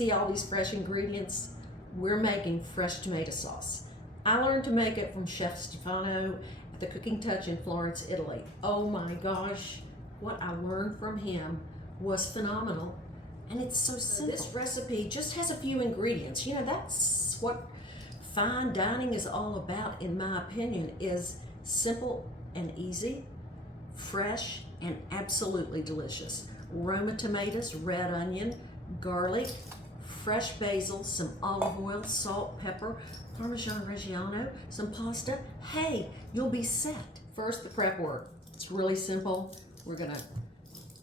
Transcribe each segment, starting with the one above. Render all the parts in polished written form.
See all these fresh ingredients? We're making fresh tomato sauce. I learned to make it from Chef Stefano at the Cooking Touch in Florence, Italy. Oh my gosh, what I learned from him was phenomenal. And it's so simple. This recipe just has a few ingredients. You know, that's what fine dining is all about, in my opinion, is simple and easy, fresh and absolutely delicious. Roma tomatoes, red onion, garlic, fresh basil, some olive oil, salt, pepper, Parmesan Reggiano, some pasta. Hey, you'll be set. First, the prep work. It's really simple. We're gonna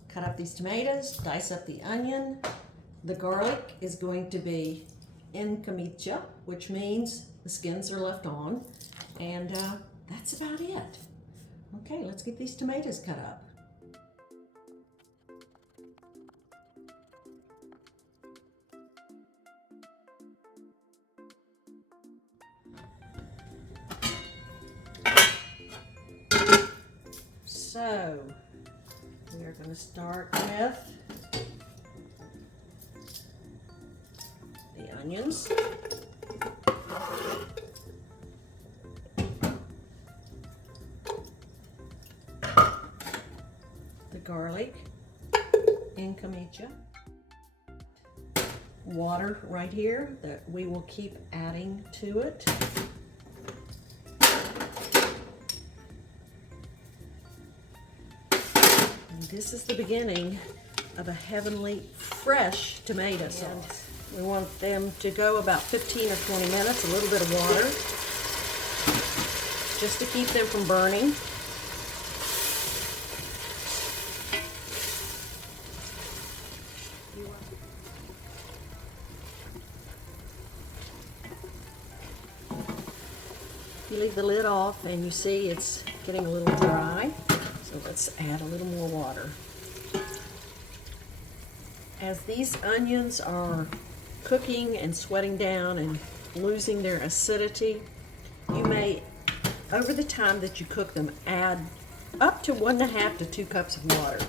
cut up these tomatoes, dice up the onion. The garlic is going to be in camicia, which means the skins are left on. And that's about it. Okay, let's get these tomatoes cut up. So, we are going to start with the onions. The garlic in camicia. Water right here that we will keep adding to it. This is the beginning of a heavenly fresh tomato sauce. We want them to go about 15 or 20 minutes, a little bit of water, just to keep them from burning. You leave the lid off and you see it's getting a little dry. So let's add a little more water. As these onions are cooking and sweating down and losing their acidity, you may, over the time that you cook them, add up to 1.5 to 2 cups of water.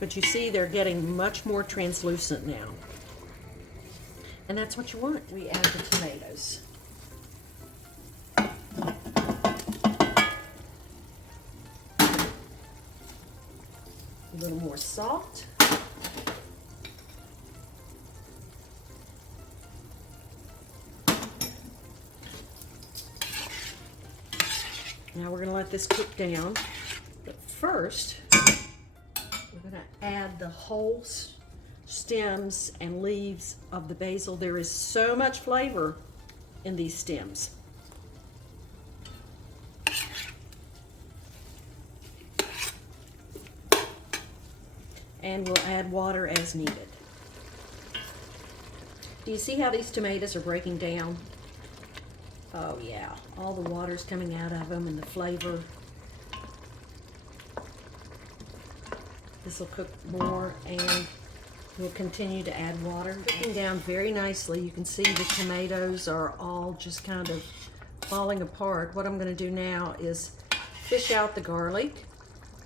But you see they're getting much more translucent now. And that's what you want. We add the tomatoes. A little more salt. Now we're going to let this cook down. But first, we're going to add the whole stems and leaves of the basil. There is so much flavor in these stems. And we'll add water as needed. Do you see how these tomatoes are breaking down? Oh yeah, all the water's coming out of them and the flavor. This will cook more and we'll continue to add water. Cooking down very nicely. You can see the tomatoes are all just kind of falling apart. What I'm going to do now is fish out the garlic,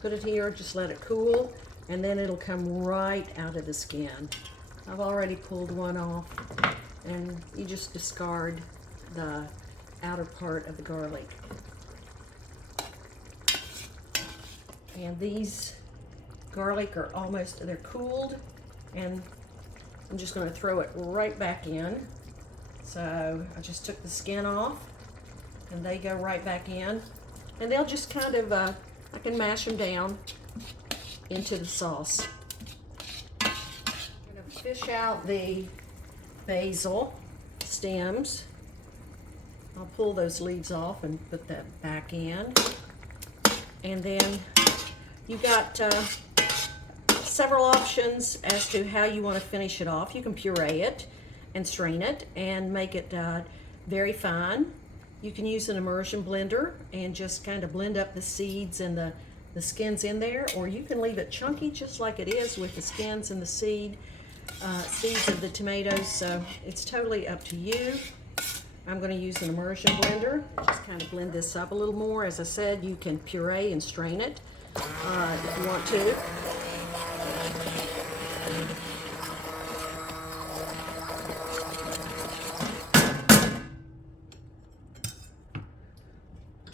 put it here, just let it cool, and then it'll come right out of the skin. I've already pulled one off, and you just discard the outer part of the garlic. And these garlic are almost, they're cooled, and I'm just going to throw it right back in. So I just took the skin off, and they go right back in. And they'll just kind of, I can mash them down into the sauce. I'm going to fish out the basil stems. I'll pull those leaves off and put that back in. And then you've got several options as to how you want to finish it off. You can puree it and strain it and make it very fine. You can use an immersion blender and just kind of blend up the seeds and the skins in there, or you can leave it chunky just like it is with the skins and the seeds of the tomatoes. So it's totally up to you. I'm going to use an immersion blender. Just kind of blend this up a little more. As I said, you can puree and strain it if you want to.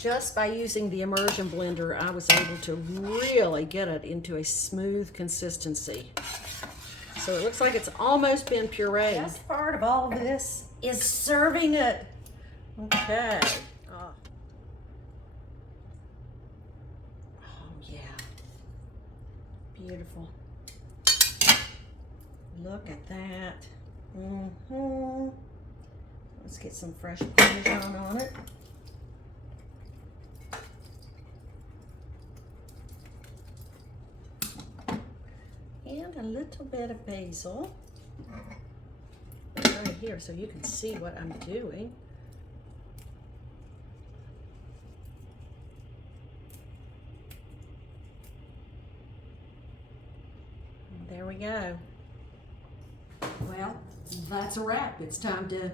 Just by using the immersion blender, I was able to really get it into a smooth consistency. So it looks like it's almost been pureed. The best part of all of this is serving it. Okay. Oh yeah. Beautiful. Look at that. Let's get some fresh Parmesan on it. And a little bit of basil right here so you can see what I'm doing. And there we go. Well, that's a wrap. It's time to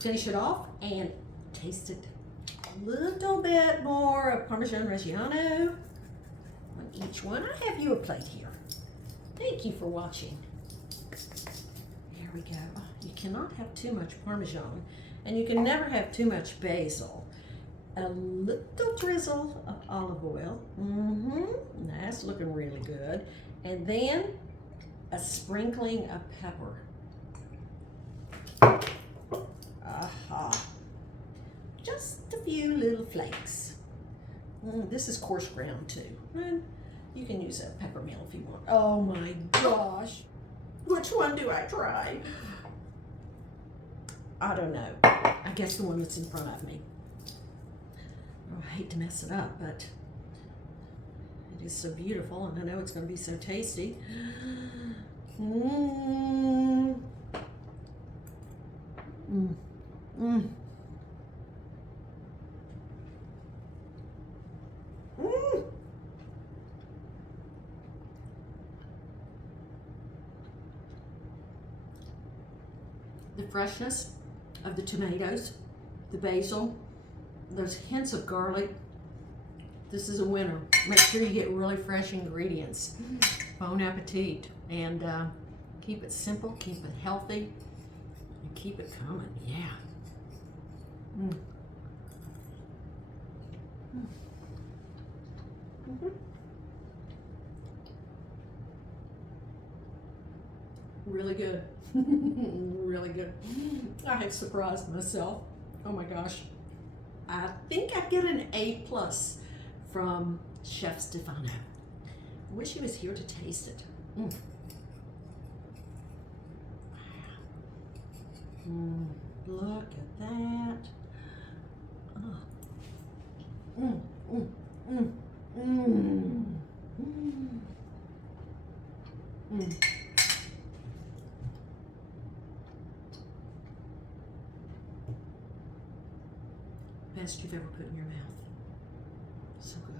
finish it off and taste it. A little bit more of Parmesan Reggiano on each one. I have you a plate here. Thank you for watching. There we go. Oh, you cannot have too much Parmesan, and you can never have too much basil. A little drizzle of olive oil. That's looking really good. And then a sprinkling of pepper. Aha. Just a few little flakes. This is coarse ground too. And you can use a pepper mill if you want. Oh my gosh. Which one do I try? I don't know. I guess the one that's in front of me. Oh, I hate to mess it up, but it is so beautiful, and I know it's going to be so tasty. The freshness of the tomatoes, the basil, those hints of garlic. This is a winner. Make sure you get really fresh ingredients. Bon appetit. And keep it simple, keep it healthy, and keep it coming. Yeah. Really good. Really good. I have surprised myself. Oh my gosh. I think I'd get an A+ from Chef Stefano. I wish he was here to taste it. Look at that. Best you've ever put in your mouth. So good.